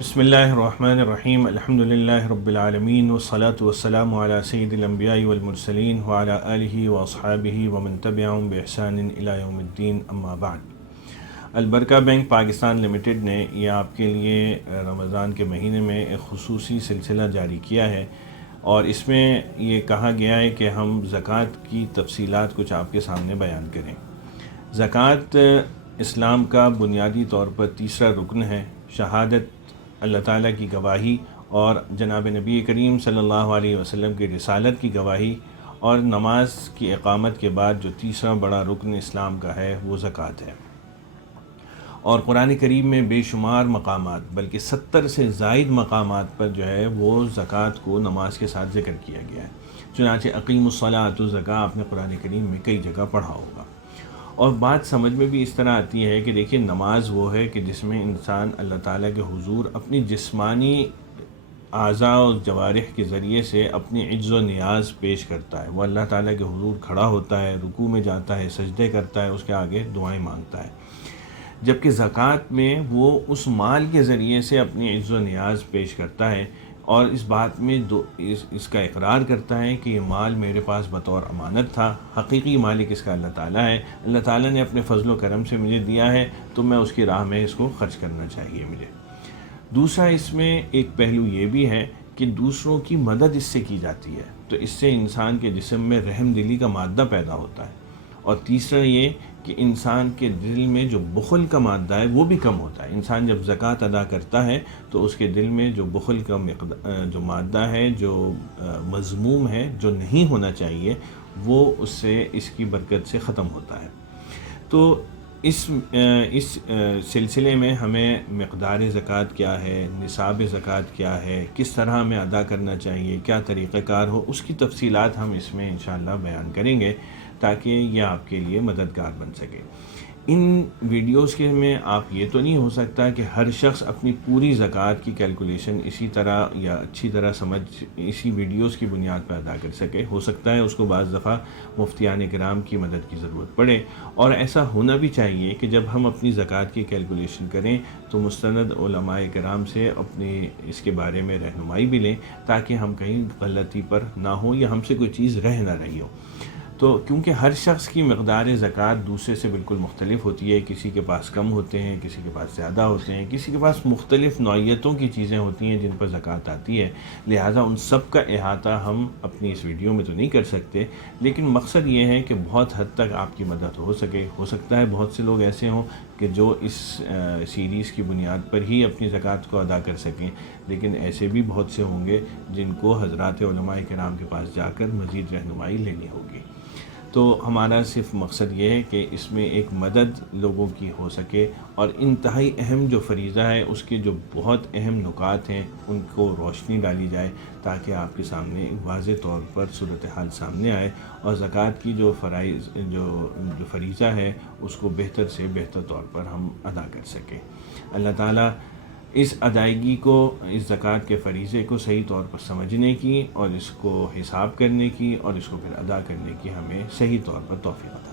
بسم اللہ الرحمن الرحیم الحمد للہ رب العالمین والصلاة والسلام علی سید الانبیاء والمرسلین وعلی آلہ واصحابہ ومن تبعہم بإحسان الی یوم الدین اما بعد۔ البرکہ بینک پاکستان لمیٹڈ نے یہ آپ کے لیے رمضان کے مہینے میں ایک خصوصی سلسلہ جاری کیا ہے، اور اس میں یہ کہا گیا ہے کہ ہم زکوٰۃ کی تفصیلات کچھ آپ کے سامنے بیان کریں۔ زکوٰۃ اسلام کا بنیادی طور پر تیسرا رکن ہے۔ شہادت، اللہ تعالیٰ کی گواہی اور جناب نبی کریم صلی اللہ علیہ وسلم کی رسالت کی گواہی، اور نماز کی اقامت کے بعد جو تیسرا بڑا رکن اسلام کا ہے وہ زکوٰۃ ہے۔ اور قرآن کریم میں بے شمار مقامات، بلکہ 70 سے زائد مقامات پر جو ہے وہ زکوٰۃ کو نماز کے ساتھ ذکر کیا گیا ہے۔ چنانچہ اقیم الصلاۃ والزکوٰۃ آپ نے قرآن کریم میں کئی جگہ پڑھا ہوگا۔ اور بات سمجھ میں بھی اس طرح آتی ہے کہ دیکھیں، نماز وہ ہے کہ جس میں انسان اللہ تعالیٰ کے حضور اپنی جسمانی اعضاء و جوارح کے ذریعے سے اپنی عجز و نیاز پیش کرتا ہے۔ وہ اللہ تعالیٰ کے حضور کھڑا ہوتا ہے، رکوع میں جاتا ہے، سجدے کرتا ہے، اس کے آگے دعائیں مانگتا ہے۔ جبکہ زکوٰۃ میں وہ اس مال کے ذریعے سے اپنی عجز و نیاز پیش کرتا ہے، اور اس بات میں اس کا اقرار کرتا ہے کہ یہ مال میرے پاس بطور امانت تھا، حقیقی مالک اس کا اللہ تعالیٰ ہے، اللہ تعالیٰ نے اپنے فضل و کرم سے مجھے دیا ہے، تو میں اس کی راہ میں اس کو خرچ کرنا چاہیے مجھے۔ دوسرا اس میں ایک پہلو یہ بھی ہے کہ دوسروں کی مدد اس سے کی جاتی ہے، تو اس سے انسان کے جسم میں رحم دلی کا مادہ پیدا ہوتا ہے۔ اور تیسرا یہ کہ انسان کے دل میں جو بخل کا مادہ ہے وہ بھی کم ہوتا ہے۔ انسان جب زکوٰۃ ادا کرتا ہے تو اس کے دل میں جو بخل کا جو مادہ ہے، جو مذموم ہے، جو نہیں ہونا چاہیے، وہ اس سے اس کی برکت سے ختم ہوتا ہے۔ تو اس سلسلے میں ہمیں مقدار زکوٰۃ کیا ہے، نصاب زکوٰۃ کیا ہے، کس طرح ہمیں ادا کرنا چاہیے، کیا طریقہ کار ہو، اس کی تفصیلات ہم اس میں انشاءاللہ بیان کریں گے تاکہ یہ آپ کے لیے مددگار بن سکے۔ ان ویڈیوز کے میں آپ یہ تو نہیں ہو سکتا کہ ہر شخص اپنی پوری زکوٰۃ کی کیلکولیشن اسی طرح یا اچھی طرح سمجھ اسی ویڈیوز کی بنیاد پر ادا کر سکے۔ ہو سکتا ہے اس کو بعض دفعہ مفتیان کرام کی مدد کی ضرورت پڑے، اور ایسا ہونا بھی چاہیے کہ جب ہم اپنی زکوٰۃ کی کیلکولیشن کریں تو مستند علماء کرام سے اپنے اس کے بارے میں رہنمائی بھی لیں، تاکہ ہم کہیں غلطی پر نہ ہوں یا ہم سے کوئی چیز رہ نہ رہی ہو۔ تو کیونکہ ہر شخص کی مقدار زکوٰۃ دوسرے سے بالکل مختلف ہوتی ہے، کسی کے پاس کم ہوتے ہیں، کسی کے پاس زیادہ ہوتے ہیں، کسی کے پاس مختلف نوعیتوں کی چیزیں ہوتی ہیں جن پر زکوٰۃ آتی ہے، لہٰذا ان سب کا احاطہ ہم اپنی اس ویڈیو میں تو نہیں کر سکتے، لیکن مقصد یہ ہے کہ بہت حد تک آپ کی مدد ہو سکے۔ ہو سکتا ہے بہت سے لوگ ایسے ہوں کہ جو اس سیریز کی بنیاد پر ہی اپنی زکوٰۃ کو ادا کر سکیں، لیکن ایسے بھی بہت سے ہوں گے جن کو حضرات علماء کرام کے پاس جا کر مزید رہنمائی لینی ہوگی۔ تو ہمارا صرف مقصد یہ ہے کہ اس میں ایک مدد لوگوں کی ہو سکے، اور انتہائی اہم جو فریضہ ہے اس کے جو بہت اہم نکات ہیں ان کو روشنی ڈالی جائے، تاکہ آپ کے سامنے واضح طور پر صورتحال سامنے آئے، اور زکوٰۃ کی جو فرائض جو فریضہ ہے اس کو بہتر سے بہتر طور پر ہم ادا کر سکیں۔ اللہ تعالیٰ اس ادائیگی کو، اس زکوٰۃ کے فریضے کو صحیح طور پر سمجھنے کی، اور اس کو حساب کرنے کی، اور اس کو پھر ادا کرنے کی ہمیں صحیح طور پر توفیق عطا